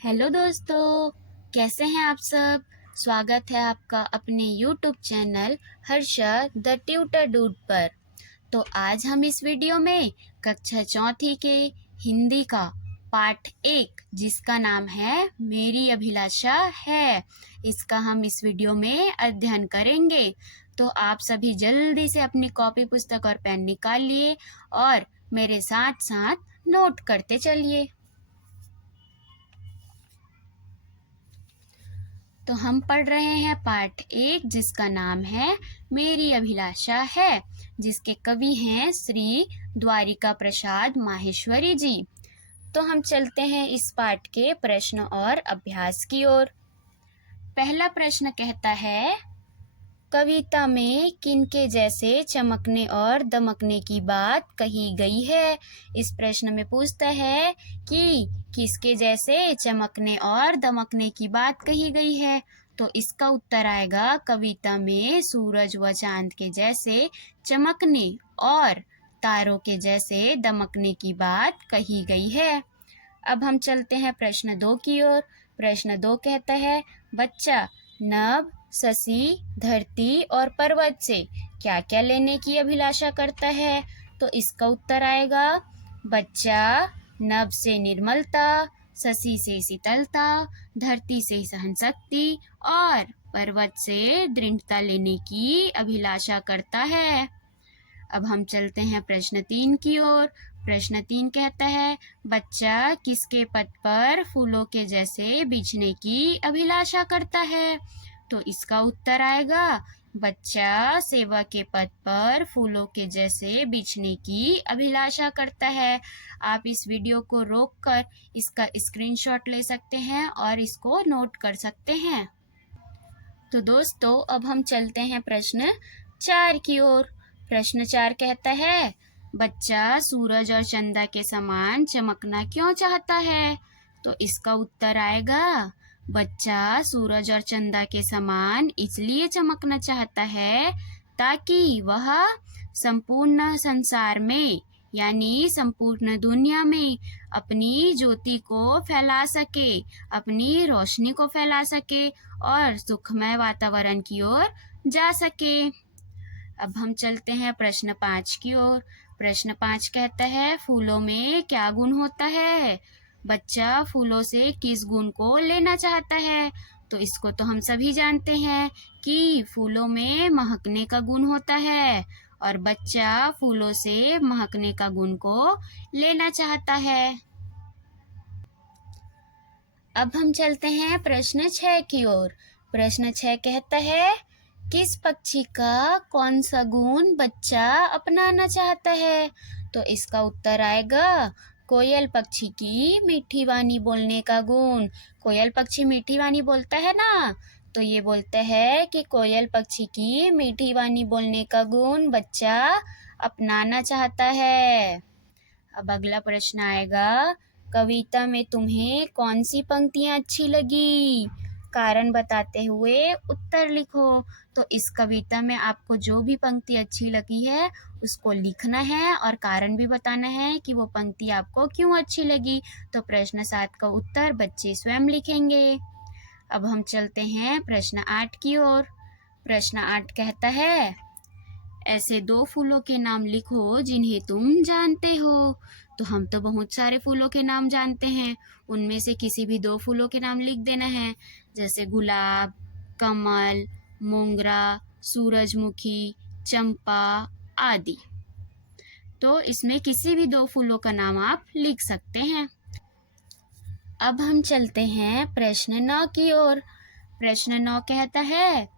Hello दोस्तों, कैसे हैं आप सब। स्वागत है आपका अपने YouTube channel Harsha the tutor dude पर। तो आज हम इस वीडियो में कक्षा चौथी के हिंदी का पाठ 1 जिसका नाम है मेरी अभिलाषा है, इसका हम इस वीडियो में अध्ययन करेंगे। तो आप सभी जल्दी से अपनी कॉपी पुस्तक और पेन निकालिए और मेरे साथ साथ नोट करते चलिए। तो हम पढ़ रहे हैं पाठ 1 जिसका नाम है मेरी अभिलाषा है, जिसके कवि हैं श्री द्वारिका प्रसाद माहेश्वरी जी। तो हम चलते हैं इस पाठ के प्रश्न और अभ्यास की ओर। पहला प्रश्न कहता है, कविता में किनके जैसे चमकने और दमकने की बात कही गई है। इस प्रश्न में पूछता है कि किसके जैसे चमकने और दमकने की बात कही गई है। तो इसका उत्तर आएगा कविता में सूरज व चांद के जैसे चमकने और तारों के जैसे दमकने की बात कही गई है। अब हम चलते हैं प्रश्न 2 की ओर। प्रश्न 2 कहता है, बच्चा नभ, शशि, धरती और पर्वत से क्या क्या लेने की अभिलाषा करता है। तो इसका उत्तर आएगा, बच्चा नभ से निर्मलता, शशि से शीतलता, धरती से सहनशक्ति और पर्वत से दृढ़ता लेने की अभिलाषा करता है। अब हम चलते हैं प्रश्न 3 की ओर। प्रश्न 3 कहता है, बच्चा किसके पद पर फूलों के जैसे बिछने की अभिलाषा करता है। तो इसका उत्तर आएगा, बच्चा सेवा के पद पर फूलों के जैसे बिछने की अभिलाषा करता है। आप इस वीडियो को रोककर इसका स्क्रीनशॉट ले सकते हैं और इसको नोट कर सकते हैं। तो दोस्तों अब हम चलते हैं प्रश्न 4 की ओर। प्रश्न 4 कहता है, बच्चा सूरज और चंदा के समान चमकना क्यों चाहता है। तो इसका उत्तर आएगा, बच्चा सूरज और चंदा के समान इसलिए चमकना चाहता है ताकि वह संपूर्ण संसार में यानी संपूर्ण दुनिया में अपनी ज्योति को फैला सके, अपनी रोशनी को फैला सके और सुखमय वातावरण की ओर जा सके। अब हम चलते हैं प्रश्न 5 की ओर। प्रश्न 5 कहता है, फूलों में क्या गुण होता है। बच्चा फूलों से किस गुण को लेना चाहता है। तो इसको तो हम सभी जानते हैं कि फूलों में महकने का गुण होता है और बच्चा फूलों से महकने का गुण को लेना चाहता है। अब हम चलते हैं प्रश्न 6 की ओर। प्रश्न 6 कहता है, किस पक्षी का कौन सा गुण बच्चा अपनाना चाहता है। तो इसका उत्तर आएगा, कोयल पक्षी की मीठी वाणी बोलने का गुण। कोयल पक्षी मीठी वाणी बोलता है ना, तो ये बोलता है कि कोयल पक्षी की मीठी वाणी बोलने का गुण बच्चा अपनाना चाहता है। अब अगला प्रश्न आएगा, कविता में तुम्हें कौन सी पंक्तियाँ अच्छी लगी। कारण बताते हुए उत्तर लिखो। तो इस कविता में आपको जो भी पंक्ति अच्छी लगी है उसको लिखना है और कारण भी बताना है कि वो पंक्ति आपको क्यों अच्छी लगी। तो प्रश्न 7 का उत्तर बच्चे स्वयं लिखेंगे। अब हम चलते हैं प्रश्न 8 की ओर। प्रश्न 8 कहता है, ऐसे 2 फूलों के नाम लिखो जिन्हें तुम जानते हो। तो हम तो बहुत सारे फूलों के नाम जानते हैं, उनमें से किसी भी 2 फूलों के नाम लिख देना है, जैसे गुलाब, कमल, मोंगरा, सूरजमुखी, चंपा आदि। तो इसमें किसी भी 2 फूलों का नाम आप लिख सकते हैं। अब हम चलते हैं प्रश्न 9 की ओर। प्रश्न 9 कहता है,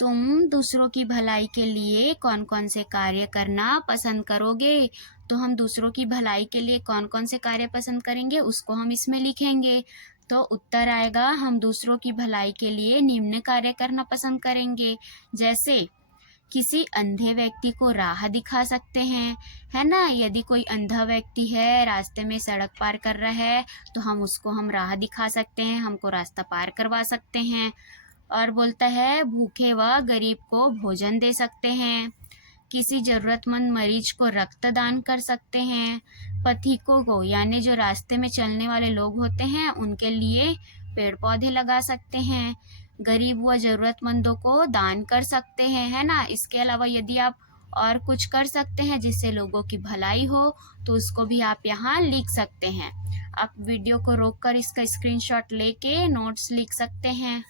तुम दूसरों की भलाई के लिए कौन कौन से कार्य करना पसंद करोगे। तो हम दूसरों की भलाई के लिए कौन कौन से कार्य पसंद करेंगे उसको हम इसमें लिखेंगे। तो उत्तर आएगा, हम दूसरों की भलाई के लिए निम्न कार्य करना पसंद करेंगे, जैसे किसी अंधे व्यक्ति को राह दिखा सकते हैं, है ना। यदि कोई अंधा व्यक्ति है, रास्ते में सड़क पार कर रहा है, तो हम राह दिखा सकते हैं, हमको रास्ता पार करवा सकते हैं। और बोलता है, भूखे व गरीब को भोजन दे सकते हैं। किसी जरूरतमंद मरीज को रक्तदान कर सकते हैं। पथिकों को यानी जो रास्ते में चलने वाले लोग होते हैं उनके लिए पेड़ पौधे लगा सकते हैं। गरीब व जरूरतमंदों को दान कर सकते हैं, है ना। इसके अलावा यदि आप और कुछ कर सकते हैं जिससे लोगों की भलाई हो तो उसको भी आप यहाँ लिख सकते हैं। आप वीडियो को रोककर इसका स्क्रीनशॉट लेके नोट्स लिख सकते हैं।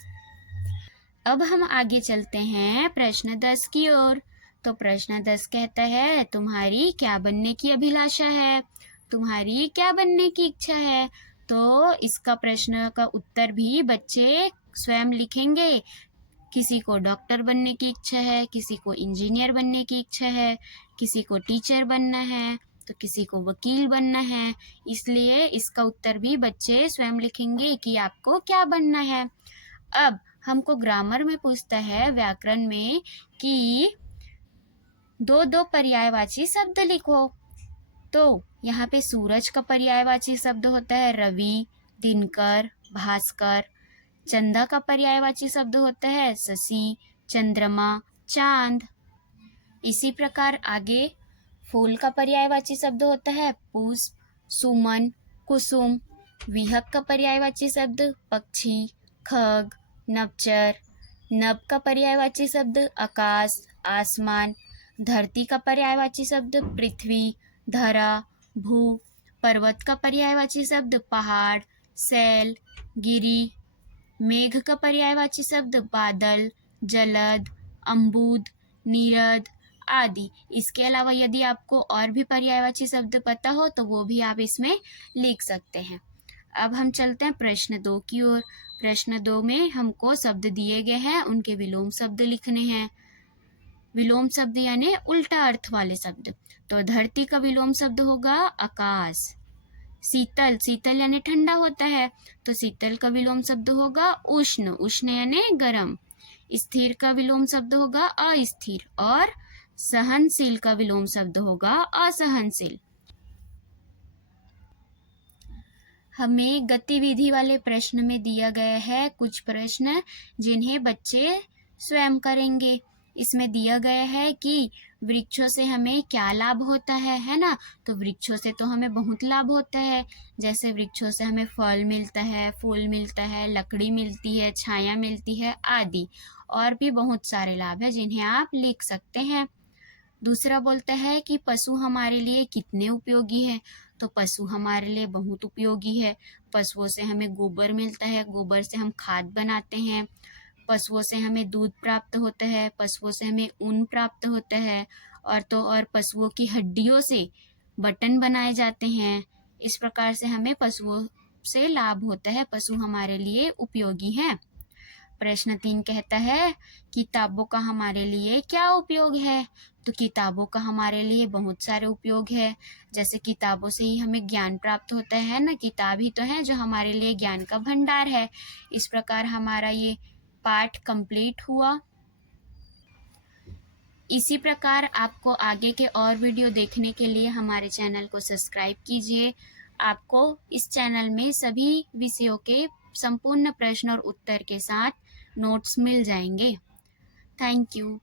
अब हम आगे चलते हैं प्रश्न 10 की ओर। तो प्रश्न 10 कहता है, तुम्हारी क्या बनने की अभिलाषा है? तुम्हारी क्या बनने की इच्छा है? तो इसका प्रश्न का उत्तर भी बच्चे स्वयं लिखेंगे। किसी को डॉक्टर बनने की इच्छा है, किसी को इंजीनियर बनने की इच्छा है, किसी को टीचर बनना है, तो किसी को वकील बनना है। इसलिए इसका उत्तर भी बच्चे स्वयं लिखेंगे कि आपको क्या बनना है। अब हमको ग्रामर में पूछता है, व्याकरण में, कि दो दो पर्यायवाची शब्द लिखो। तो यहाँ पे सूरज का पर्यायवाची शब्द होता है रवि, दिनकर, भास्कर। चंदा का पर्यायवाची शब्द होता है शशि, चंद्रमा, चांद। इसी प्रकार आगे फूल का पर्यायवाची शब्द होता है पुष्प, सुमन, कुसुम। विहग का पर्यायवाची शब्द पक्षी, खग, नवचर। नभ का पर्यायवाची शब्द आकाश, आसमान। धरती का पर्यायवाची शब्द पृथ्वी, धरा, भू। पर्वत का पर्यायवाची शब्द पहाड़, सैल, गिरी। मेघ का पर्यायवाची शब्द बादल, जलद, अम्बुद, नीरद आदि। इसके अलावा यदि आपको और भी पर्यायवाची शब्द पता हो तो वो भी आप इसमें लिख सकते हैं। अब हम चलते हैं प्रश्न 2 की ओर। प्रश्न 2 में हमको शब्द दिए गए हैं, उनके विलोम शब्द लिखने हैं। विलोम शब्द यानी उल्टा अर्थ वाले शब्द। तो धरती का विलोम शब्द होगा आकाश। शीतल, शीतल यानी ठंडा होता है, तो शीतल का विलोम शब्द होगा उष्ण, उष्ण यानी गर्म। स्थिर का विलोम शब्द होगा अस्थिर, और सहनशील का विलोम शब्द होगा असहनशील। हमें गतिविधि वाले प्रश्न में दिया गया है कुछ प्रश्न जिन्हें बच्चे स्वयं करेंगे। इसमें दिया गया है कि वृक्षों से हमें क्या लाभ होता है ना। तो वृक्षों से तो हमें बहुत लाभ होता है, जैसे वृक्षों से हमें फल मिलता है, फूल मिलता है, लकड़ी मिलती है, छाया मिलती है आदि। और भी बहुत सारे लाभ है जिन्हें आप लिख सकते हैं। दूसरा बोलता है कि पशु हमारे लिए कितने उपयोगी है। तो पशु हमारे लिए बहुत उपयोगी है। पशुओं से हमें गोबर मिलता है, गोबर से हम खाद बनाते हैं। पशुओं से हमें दूध प्राप्त होता है, पशुओं से हमें ऊन प्राप्त होता है, और पशुओं की हड्डियों से बटन बनाए जाते हैं। इस प्रकार से हमें पशुओं से लाभ होता है, पशु हमारे लिए उपयोगी हैं। प्रश्न 3 कहता है, किताबों का हमारे लिए क्या उपयोग है? तो किताबों का हमारे लिए बहुत सारे उपयोग है। जैसे किताबों से ही हमें ज्ञान प्राप्त होता है ना, किताब ही तो है जो हमारे लिए ज्ञान का भंडार है। इस प्रकार हमारा ये पाठ कंप्लीट हुआ। इसी प्रकार आपको आगे के और वीडियो देखने के लिए हमारे चैनल को सब्सक्राइब कीजिए। आपको इस चैनल में सभी विषयों के संपूर्ण प्रश्न और उत्तर के साथ नोट्स मिल जाएंगे। Thank you.